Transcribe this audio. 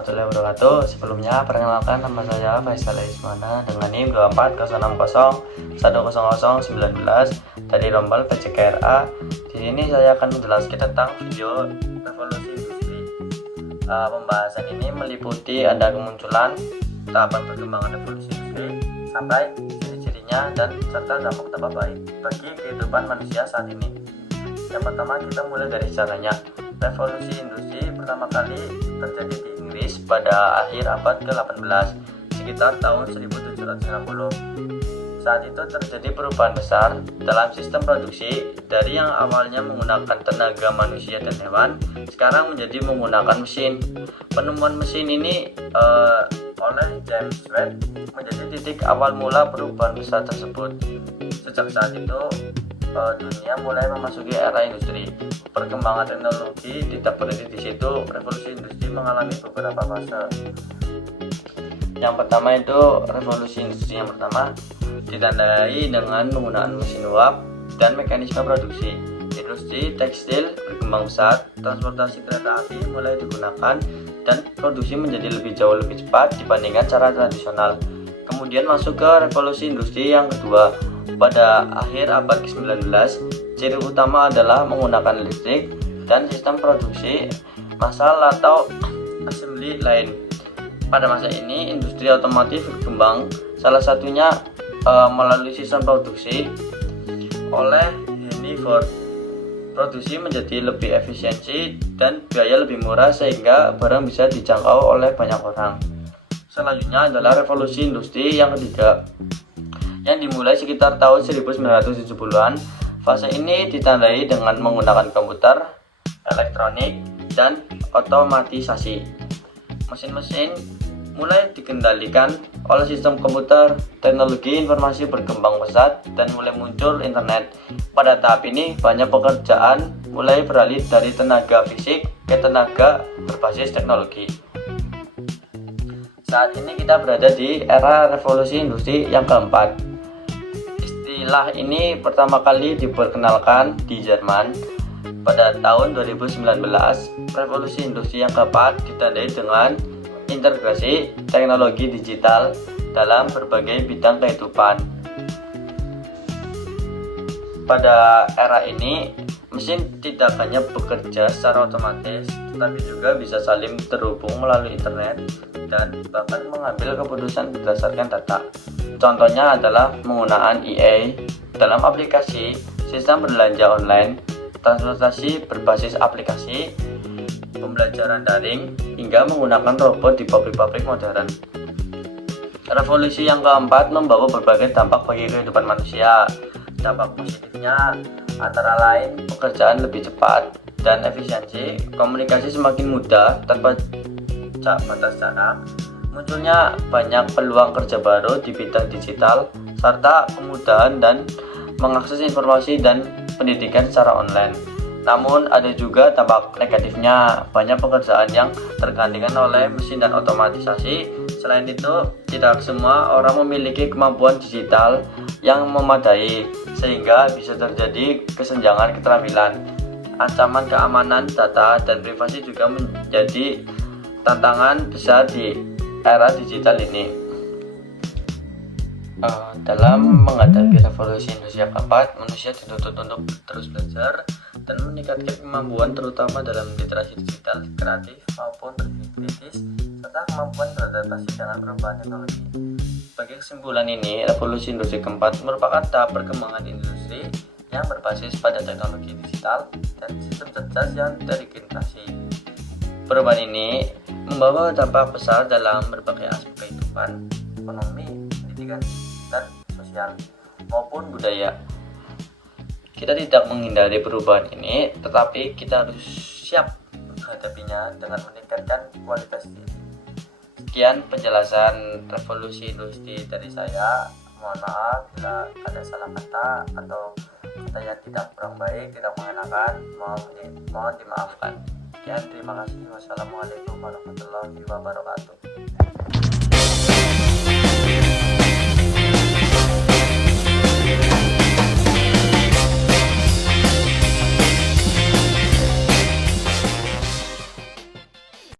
warahmatullahi wabarakatuh. Sebelumnya, perkenalkan nama saya Faisal Ismana dengan NIM 240601019 dari Rombal PCKRA. Di sini saya akan menjelaskan tentang video revolusi industri. Pembahasan ini meliputi ada kemunculan, tahapan perkembangan revolusi industri, sampai ciri-cirinya dan serta dampak-dampak baik bagi kehidupan manusia saat ini. Yang pertama, kita mulai dari sejarahnya. Revolusi industri pertama kali terjadi di Inggris pada akhir abad ke-18, sekitar tahun 1790. Saat itu terjadi perubahan besar dalam sistem produksi dari yang awalnya menggunakan tenaga manusia dan hewan, sekarang menjadi menggunakan mesin. Penemuan mesin ini oleh James Watt menjadi titik awal mula perubahan besar tersebut. Sejak saat itu, dunia mulai memasuki era industri. Perkembangan teknologi tidak berhenti di situ. Revolusi industri mengalami beberapa fase. Yang pertama itu revolusi industri yang pertama ditandai dengan penggunaan mesin uap dan mekanisme produksi. Industri tekstil berkembang pesat, transportasi kereta api mulai digunakan dan produksi menjadi jauh lebih cepat dibandingkan cara tradisional. Kemudian masuk ke revolusi industri yang kedua. Pada akhir abad ke-19, ciri utama adalah menggunakan listrik dan sistem produksi massal atau assembly line. Pada masa ini, industri otomotif berkembang, salah satunya melalui sistem produksi oleh Henry Ford. Produksi menjadi lebih efisiensi dan biaya lebih murah sehingga barang bisa dijangkau oleh banyak orang. Selanjutnya adalah revolusi industri yang ketiga, yang dimulai sekitar tahun 1970-an. Fase ini ditandai dengan menggunakan komputer, elektronik, dan otomatisasi. Mesin-mesin mulai dikendalikan oleh sistem komputer, teknologi informasi berkembang pesat, dan mulai muncul internet. Pada tahap ini, banyak pekerjaan mulai beralih dari tenaga fisik ke tenaga berbasis teknologi. Saat ini kita berada di era revolusi industri yang keempat. Istilah ini pertama kali diperkenalkan di Jerman pada tahun 2019. Revolusi industri yang keempat ditandai dengan integrasi teknologi digital dalam berbagai bidang kehidupan. Pada era ini, mesin tidak hanya bekerja secara otomatis, tetapi juga bisa saling terhubung melalui internet dan bahkan mengambil keputusan berdasarkan data. Contohnya adalah penggunaan AI dalam aplikasi, sistem belanja online, transportasi berbasis aplikasi, pembelajaran daring, hingga menggunakan robot di pabrik-pabrik modern. Revolusi yang keempat membawa berbagai dampak bagi kehidupan manusia. Dampak positifnya antara lain pekerjaan lebih cepat dan efisiensi, komunikasi semakin mudah tanpa batas jarak, munculnya banyak peluang kerja baru di bidang digital, serta kemudahan dan mengakses informasi dan pendidikan secara online. Namun ada juga dampak negatifnya, banyak pekerjaan yang tergantikan oleh mesin dan otomatisasi. Selain itu, tidak semua orang memiliki kemampuan digital yang memadai, sehingga bisa terjadi kesenjangan keterampilan. Ancaman keamanan data dan privasi juga menjadi tantangan besar di era digital ini. Dalam menghadapi revolusi industri yang keempat, manusia dituntut untuk terus belajar dan meningkatkan kemampuan terutama dalam literasi digital, kreatif maupun berpikir kritis, serta kemampuan beradaptasi dengan perubahan teknologi. Sebagai kesimpulan ini, revolusi industri keempat merupakan tahap perkembangan industri yang berbasis pada teknologi digital dan sistem cerdas yang terintegrasi. Perubahan ini membawa dampak besar dalam berbagai aspek kehidupan, ekonomi, pendidikan, dan sosial maupun budaya. Kita tidak menghindari perubahan ini, tetapi kita harus siap menghadapinya dengan meningkatkan kualitas diri. Sekian penjelasan revolusi industri dari saya. Mohon maaf bila ada salah kata atau kata yang tidak kurang baik, tidak mengenakan, mohon dimaafkan. Sekian, terima kasih. Wassalamualaikum warahmatullahi wabarakatuh.